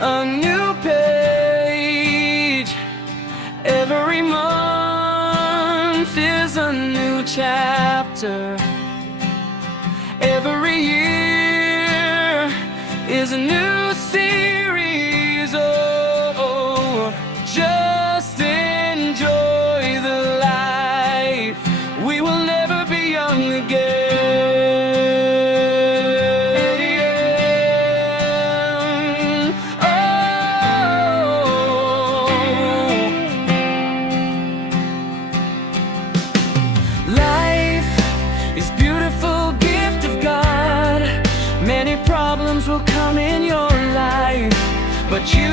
a new page. Every month is a new chapter. Every year is a new series. Oh, just enjoy the life. We will never be young again. Is beautiful gift of God. Many problems will come in your life, but you